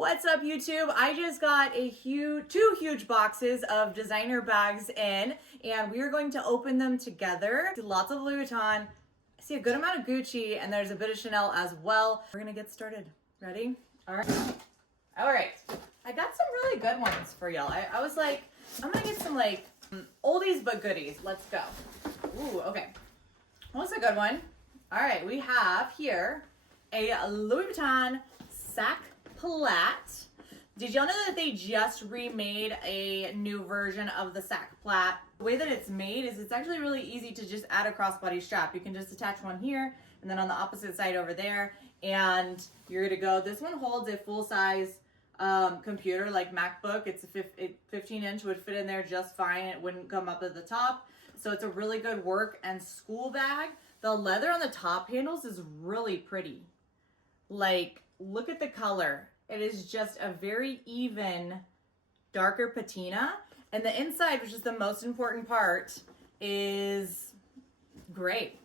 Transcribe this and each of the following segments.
What's up, YouTube? I just got two huge boxes of designer bags in, and we are going to open them together. Lots of Louis Vuitton. I see a good amount of Gucci, and there's a bit of Chanel as well. We're gonna get started. Ready? All right. I got some really good ones for y'all. I was like, I'm gonna get some like oldies but goodies. Let's go. Ooh, okay. What's a good one? All right, we have here a Louis Vuitton Sac Plat. Did y'all know that they just remade a new version of the Sac Plat? The way that it's made is it's actually really easy to just add a crossbody strap. You can just attach one here and then on the opposite side over there, and you're good to go. This one holds a full-size computer like MacBook. It's a 15-inch would fit in there just fine. It wouldn't come up at the top. So it's a really good work and school bag. The leather on the top handles is really pretty. Like, look at the color. It is just a very even, darker patina. And the inside, which is the most important part, is great.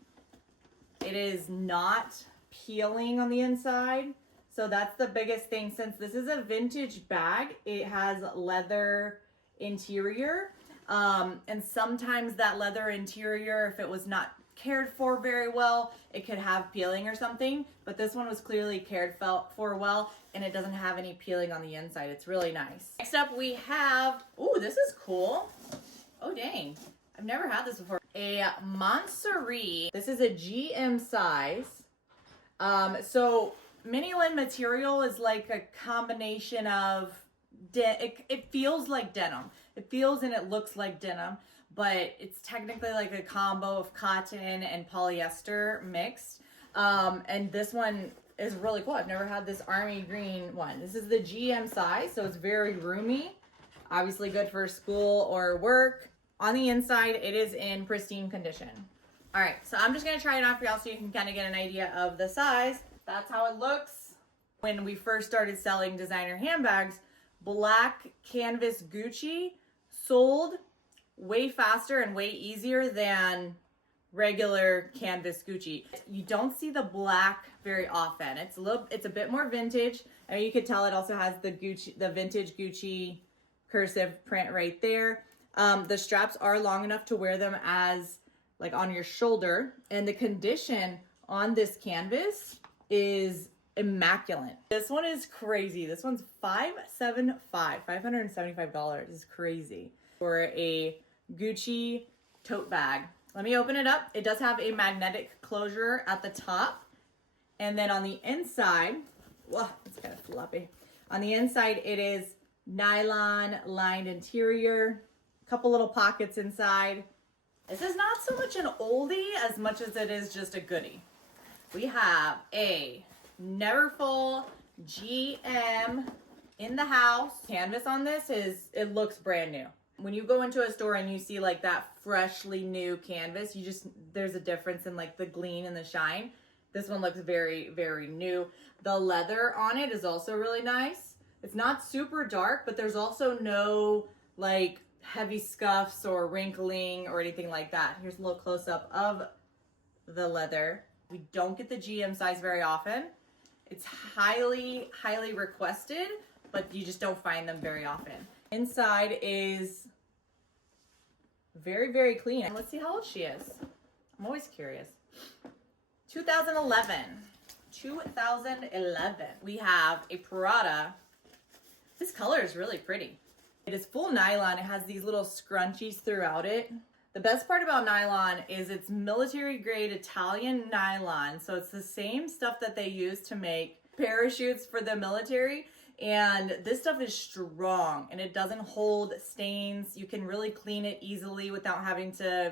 It is not peeling on the inside. So that's the biggest thing. Since this is a vintage bag, it has leather interior. And sometimes that leather interior, if it was not cared for very well, it could have peeling or something, but this one was clearly cared for well, and it doesn't have any peeling on the inside. It's really nice. Next up we have, ooh, this is cool. Oh dang, I've never had this before. A Montsouris. This is a GM size. So mini-lin material is like a combination of, it feels like denim. It feels and it looks like denim, but it's technically like a combo of cotton and polyester mixed. And this one is really cool. I've never had this army green one. This is the GM size, so it's very roomy. Obviously good for school or work. On the inside, it is in pristine condition. All right, so I'm just gonna try it on for y'all so you can kind of get an idea of the size. That's how it looks. When we first started selling designer handbags, black canvas Gucci sold way faster and way easier than regular canvas Gucci. You don't see the black very often. It's a bit more vintage. I mean, you could tell it also has the vintage Gucci cursive print right there. The straps are long enough to wear them as like on your shoulder, and the condition on this canvas is immaculate. This one is crazy. This one's $575 is crazy for a Gucci tote bag. Let me open it up. It does have a magnetic closure at the top, and then on the inside, well, it's kind of floppy. On the inside, it is nylon lined interior, a couple little pockets inside. This is not so much an oldie as much as it is just a goodie. We have a Neverfull GM in the house. Canvas on this it looks brand new. When you go into a store and you see like that freshly new canvas, there's a difference in like the gleam and the shine. This one looks very, very new. The leather on it is also really nice. It's not super dark, but there's also no like heavy scuffs or wrinkling or anything like that. Here's a little close up of the leather. We don't get the GM size very often. It's highly, highly requested, but you just don't find them very often. Inside is very, very clean. Let's see how old she is. I'm always curious. 2011. 2011. We have a Prada. This color is really pretty. It is full nylon. It has these little scrunchies throughout it. The best part about nylon is it's military grade Italian nylon. So it's the same stuff that they use to make parachutes for the military. And this stuff is strong and it doesn't hold stains. You can really clean it easily without having to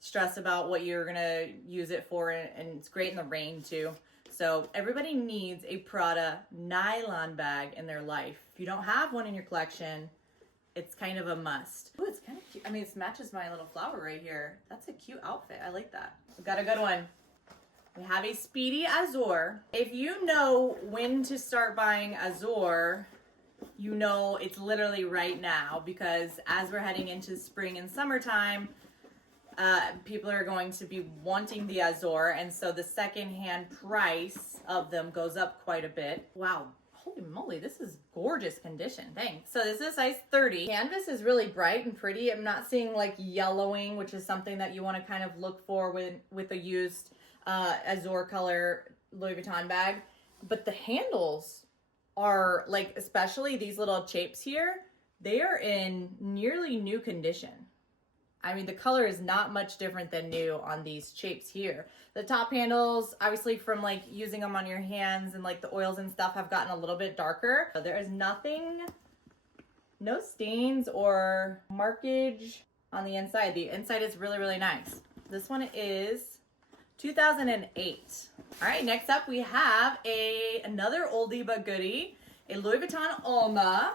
stress about what you're gonna use it for. And it's great in the rain too. So everybody needs a Prada nylon bag in their life. If you don't have one in your collection, it's kind of a must. Oh, it's kind of cute. I mean, this matches my little flower right here. That's a cute outfit. I like that. We got a good one. We have a Speedy Azur. If you know when to start buying Azur, you know it's literally right now, because as we're heading into spring and summertime, people are going to be wanting the Azur, and so the secondhand price of them goes up quite a bit. Wow, Holy moly, this is gorgeous condition. Dang. So this is a size 30. Canvas is really bright and pretty. I'm not seeing like yellowing, which is something that you want to kind of look for with a used Azure color Louis Vuitton bag. But the handles are like, especially these little shapes here, they are in nearly new condition. I mean, the color is not much different than new on these shapes here. The top handles, obviously from like using them on your hands and like the oils and stuff, have gotten a little bit darker. So there is nothing, no stains or markage on the inside. The inside is really, really nice. This one is 2008. All right, next up we have another oldie but goodie, a Louis Vuitton Alma.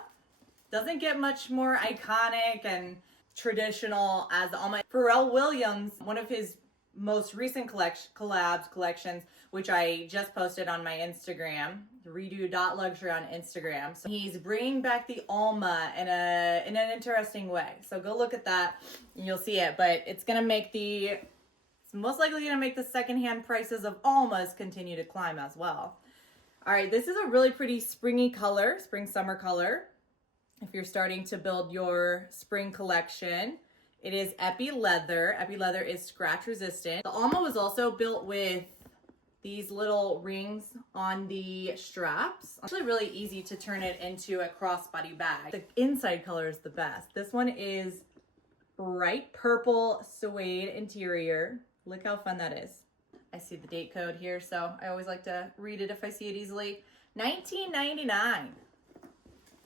Doesn't get much more iconic and traditional as the Alma. Pharrell Williams, one of his most recent collections, which I just posted on my Instagram, redo.luxury on Instagram. So he's bringing back the Alma in an interesting way. So go look at that and you'll see it. But it's most likely gonna make the secondhand prices of Almas continue to climb as well. All right, this is a really pretty springy color, spring-summer color. If you're starting to build your spring collection, it is Epi Leather. Epi Leather is scratch resistant. The Alma was also built with these little rings on the straps. Actually really easy to turn it into a crossbody bag. The inside color is the best. This one is bright purple suede interior. Look how fun that is. I see the date code here, so I always like to read it if I see it easily. 1999.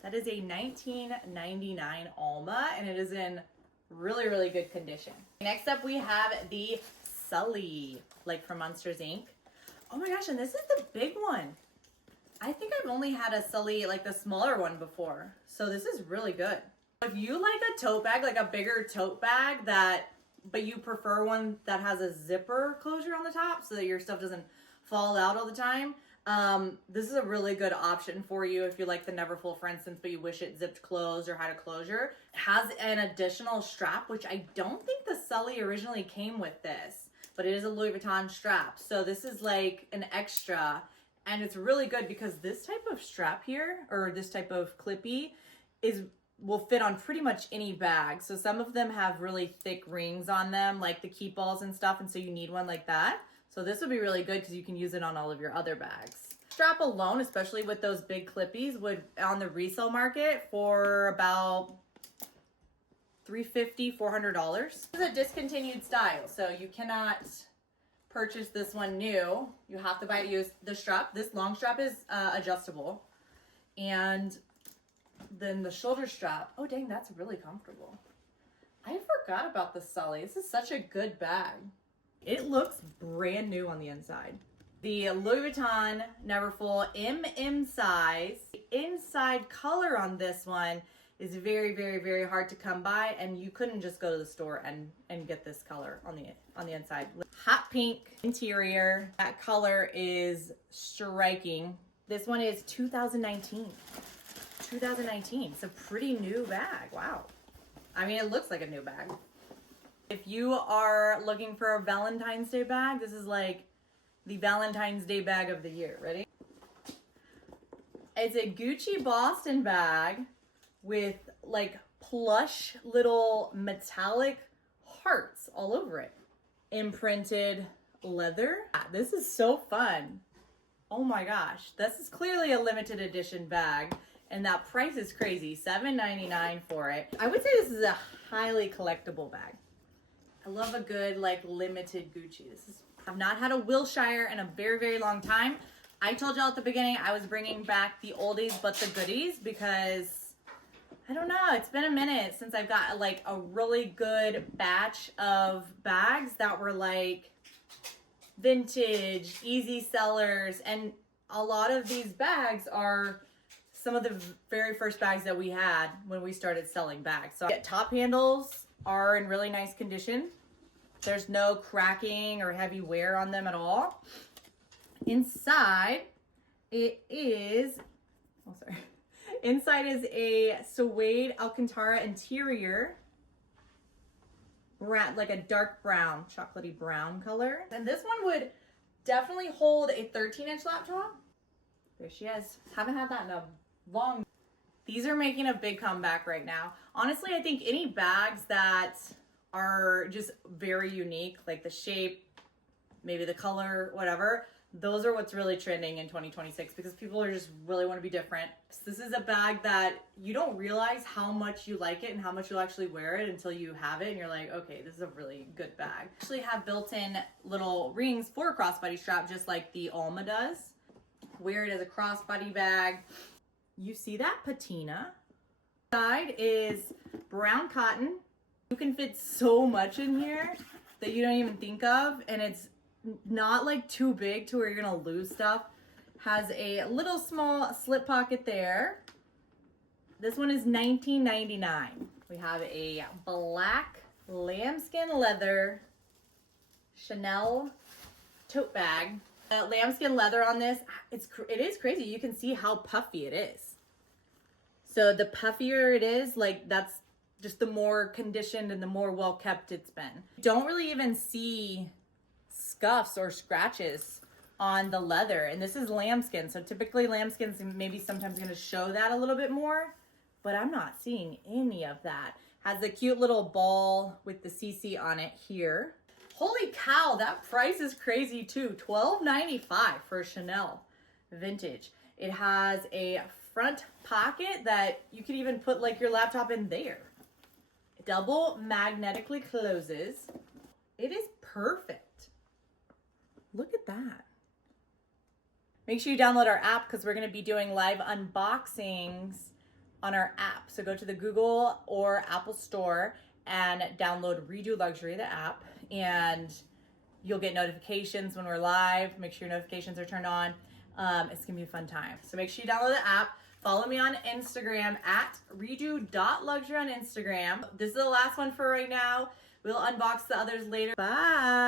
That is a 1999 Alma, and it is in really, really good condition. Next up, we have the Sully, like from Monsters, Inc. Oh my gosh, and this is the big one. I think I've only had a Sully, like the smaller one before, so this is really good. If you like a tote bag, like a bigger tote bag but you prefer one that has a zipper closure on the top so that your stuff doesn't fall out all the time, this is a really good option for you if you like the Neverfull, for instance, but you wish it zipped closed or had a closure. It has an additional strap, which I don't think the Sully originally came with this, but it is a Louis Vuitton strap. So this is like an extra, and it's really good because this type of strap here, or this type of clippy, will fit on pretty much any bag. So some of them have really thick rings on them, like the keep balls and stuff, and so you need one like that. So this would be really good because you can use it on all of your other bags. Strap alone, especially with those big clippies, would on the resale market for about $350, $400. This is a discontinued style, so you cannot purchase this one new. You have to buy it used. The strap, this long strap is adjustable, and then the shoulder strap, oh dang, that's really comfortable. I forgot about the Sully. This is such a good bag. It looks brand new on the inside. The Louis Vuitton Neverfull MM size. The inside color on this one is very, very, very hard to come by, and you couldn't just go to the store and get this color on the inside. Hot pink interior. That color is striking. This one is 2019. 2019. It's a pretty new bag. Wow. I mean, it looks like a new bag. If you are looking for a Valentine's Day bag, this is like the Valentine's Day bag of the year. Ready? It's a Gucci Boston bag with like plush little metallic hearts all over it. Imprinted leather. This is so fun. Oh my gosh. This is clearly a limited edition bag, and that price is crazy. $7.99 for it. I would say this is a highly collectible bag. I love a good like limited Gucci. I've not had a Wilshire in a very, very long time. I told y'all at the beginning I was bringing back the oldies but the goodies because I don't know, it's been a minute since I've got like a really good batch of bags that were like vintage, easy sellers, and a lot of these bags are some of the very first bags that we had when we started selling bags. So top handles are in really nice condition. There's no cracking or heavy wear on them at all. Inside, it is, oh sorry. Inside is a suede Alcantara interior, like a dark brown, chocolatey brown color. And this one would definitely hold a 13-inch laptop. There she is. Haven't had that in a long. These are making a big comeback right now. Honestly, I think any bags that are just very unique, like the shape, maybe the color, whatever, those are what's really trending in 2026 because people are just really want to be different. So this is a bag that you don't realize how much you like it and how much you'll actually wear it until you have it and you're like, okay, this is a really good bag. Actually have built-in little rings for a crossbody strap just like the Alma does. Wear it as a crossbody bag. You see that patina? Side is brown cotton. You can fit so much in here that you don't even think of, and it's not like too big to where you're gonna lose stuff. Has a little small slip pocket there. This one is $19.99. We have a black lambskin leather Chanel tote bag. Lambskin leather on this, it is crazy. You can see how puffy it is. So the puffier it is, like that's just the more conditioned and the more well kept it's been. Don't really even see scuffs or scratches on the leather, and this is lambskin, so typically lambskin's maybe sometimes going to show that a little bit more, but I'm not seeing any of that. Has a cute little ball with the CC on it here. Holy cow, that price is crazy too. $12.95 for Chanel vintage. It has a front pocket that you could even put like your laptop in there. Double magnetically closes. It is perfect. Look at that. Make sure you download our app because we're going to be doing live unboxings on our app. So go to the Google or Apple store and download Redo Luxury, the app, and you'll get notifications when we're live. Make sure your notifications are turned on. It's going to be a fun time. So make sure you download the app. Follow me on Instagram at redo.luxury on Instagram. This is the last one for right now. We'll unbox the others later. Bye.